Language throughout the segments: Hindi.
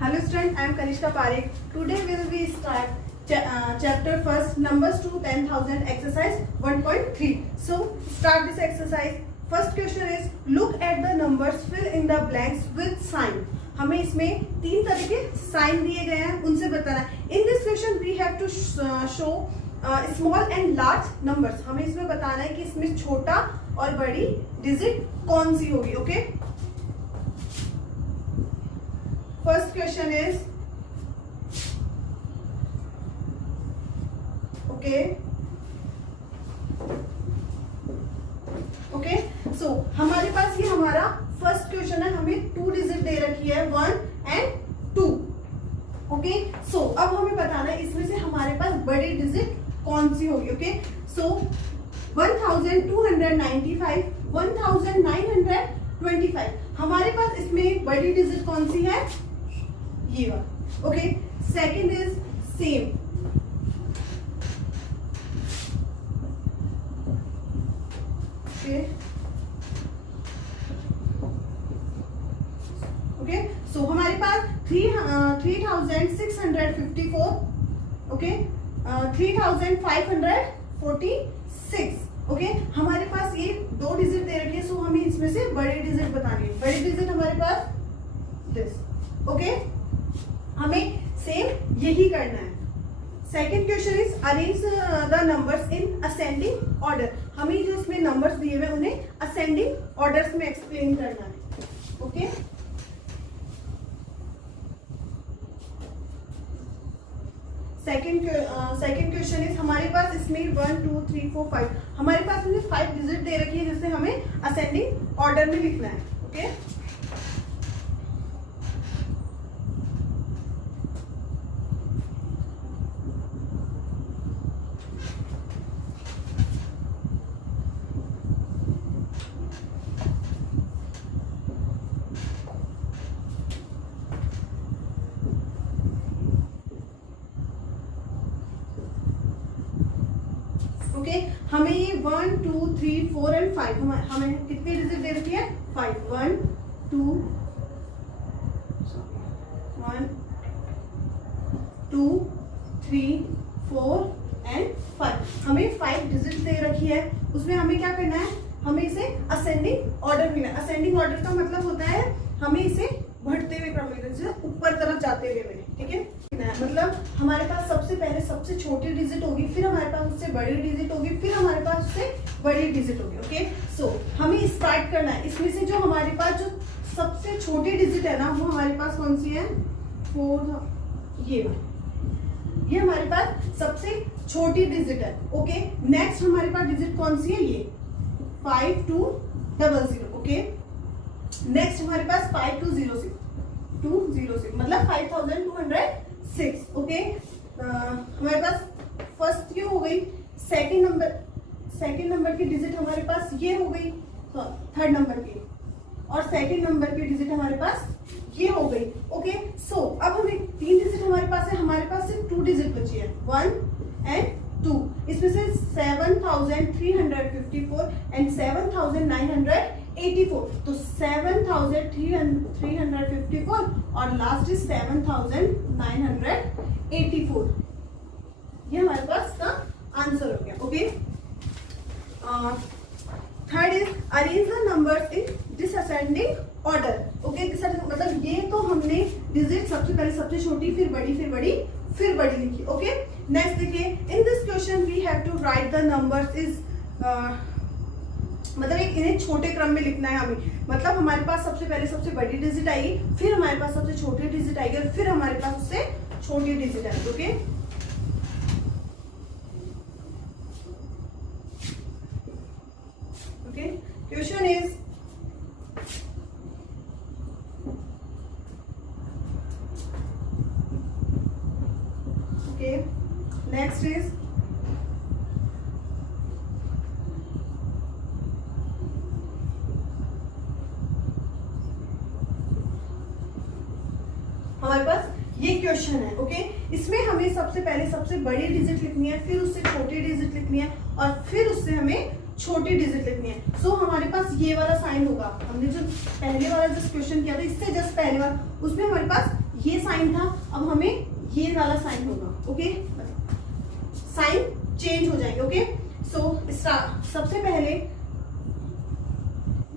Hello student, I am Kanishka Parekh. Today we will start chapter first, numbers to 10,000, exercise 1.3. So start this exercise. First question is look at the numbers, fill in the blanks with sign. हमें इसमें तीन तरह के साइन दिए गए हैं, उनसे बताना है. In this question we have to show small and large numbers. हमें इसमें बताना है कि इसमें छोटा और बड़ी डिजिट कौन सी होगी. Okay, first question is okay so हमारे पास ये हमारा फर्स्ट क्वेश्चन है. हमें टू डिजिट दे रखी है 1 and 2. ओके सो अब हमें बताना है इसमें से हमारे पास बड़ी डिजिट कौन सी होगी. Okay so 1295, 1925. हमारे पास इसमें बड़ी डिजिट कौन सी है? ये वाला. Okay, second is same. Okay so हमारे पास 3654. ओके 3546. ओके हमारे पास ये दो डिजिट दे रखी है, सो हमें इसमें से बड़ी डिजिट बतानी है. बड़ी डिजिट हमारे पास दिस. ओके हमें सेम यही करना है. Second question is arrange the numbers in ascending order. हमें जो इसमें नंबर्स दिए हुए उन्हें असेंडिंग ऑर्डर्स में एक्सप्लेन करना है. ओके सेकेंड क्वेश्चन इज हमारे पास इसमें 1 2 3 4 5 हमारे पास इसमें 5 डिजिट दे रखी है जिससे हमें असेंडिंग ऑर्डर में लिखना है. ओके ओके हमें ये 1 2 3 4 एंड 5 हमें कितनी डिजिट दे रखी है? 5. 1 2 3 4 एंड 5 हमें 5 डिजिट दे रखी है. उसमें हमें क्या करना है? हमें इसे असेंडिंग ऑर्डर में. असेंडिंग ऑर्डर का मतलब होता है हमें इसे बढ़ते हुए क्रम में, जैसे ऊपर तरफ जाते हुए में. ठीक है, मतलब हमारे पास सबसे पहले सबसे छोटी डिजिट होगी, फिर हमारे पास उससे बड़ी डिजिट होगी, फिर हमारे पास उससे बड़ी डिजिट होगी. ओके सो हमें स्टार्ट करना है. इसमें से जो हमारे पास जो सबसे छोटी डिजिट है ना, वो हमारे पास कौन सी है? 4. ये हमारे पास सबसे छोटी डिजिट है. ओके नेक्स्ट हमारे पास डिजिट कौन सी है? ये 5200. ओके नेक्स्ट हमारे पास 5206 मतलब 5206. ओके हमारे पास फर्स्ट ये हो गई. सेकंड नंबर की डिजिट हमारे पास ये हो गई, थर्ड नंबर की, और सेकंड नंबर की डिजिट हमारे पास ये हो गई. ओके सो अब हमें 3 डिजिट हमारे पास है. हमारे पास सिर्फ 2 डिजिट बची है, 1 and 2. इसमें से 7354 एंड 7984. तो 7354 और लास्ट इज 7984. ये हमारे पास का आंसर हो गया. Okay third is arrange the numbers in disascending order. Okay मतलब ये तो हमने डिजिट सबसे पहले सबसे छोटी, फिर बड़ी, फिर बड़ी, फिर बड़ी लिखी. ओके नेक्स्ट देखिए, in this question we have to write the numbers is मतलब एक इन्हें छोटे क्रम में लिखना है हमें. मतलब हमारे पास सबसे पहले सबसे बड़ी डिजिट आएगी, फिर हमारे पास सबसे छोटी डिजिट आएगी, और फिर हमारे पास उससे छोटी डिजिट आएगी. Okay okay question is okay next is हमारे पास ये क्वेश्चन है. ओके इसमें हमें सबसे पहले सबसे बड़ी डिजिट लिखनी है, फिर उससे छोटी डिजिट लिखनी है, और फिर उससे हमें छोटी डिजिट लिखनी है. सो हमारे पास ये वाला साइन होगा. हमने जो पहले वाला जस्ट क्वेश्चन किया था, इससे जस्ट पहले वाला, उसमें हमारे पास ये साइन था, अब हमें ये वाला साइन होगा, ओके, साइन चेंज हो जाएंगे, ओके। सो सबसे पहले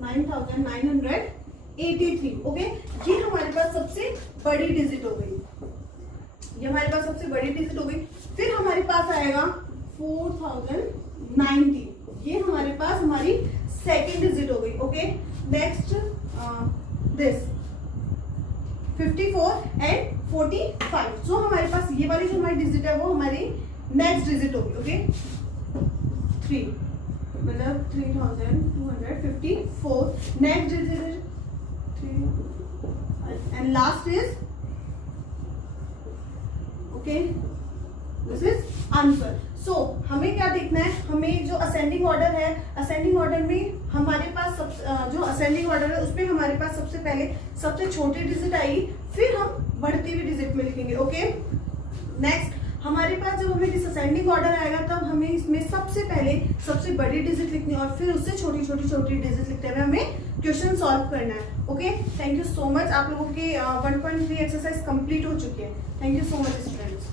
9983, ओके, ये हमारे पास सबसे बड़ी डिजिट हो गई, ये हमारे पास सबसे बड़ी डिजिट हो गई। फिर हमारे पास आएगा 4090, ये हमारे पास हमारी सेकेंड डिजिट हो गई, ओके। नेक्स्ट दिस 54 एंड 45, सो हमारे पास ये वाली जो हमारी डिजिट है वो हमारी नेक्स्ट डिजिट होगी, ओके। 3 मतलब 3254, next digit 3 and last is, okay, this is answer. So हमें क्या देखना है, हमें जो असेंडिंग ऑर्डर है, असेंडिंग ऑर्डर में हमारे पास जो असेंडिंग ऑर्डर है उसमें हमारे पास सबसे पहले सबसे छोटी डिजिट आएगी, फिर हम बढ़ती हुई डिजिट में लिखेंगे, ओके। नेक्स्ट हमारे पास जब हमें डिसअसेंडिंग ऑर्डर आएगा तब हमें इसमें सबसे पहले सबसे बड़ी डिजिट लिखनी है और फिर उससे छोटी छोटी छोटी डिजिट लिखते हुए हमें क्वेश्चन सॉल्व करना है, okay. Thank you so much. आप लोगों की 1.3 एक्सरसाइज कंप्लीट हो चुकी है। Thank you so much students.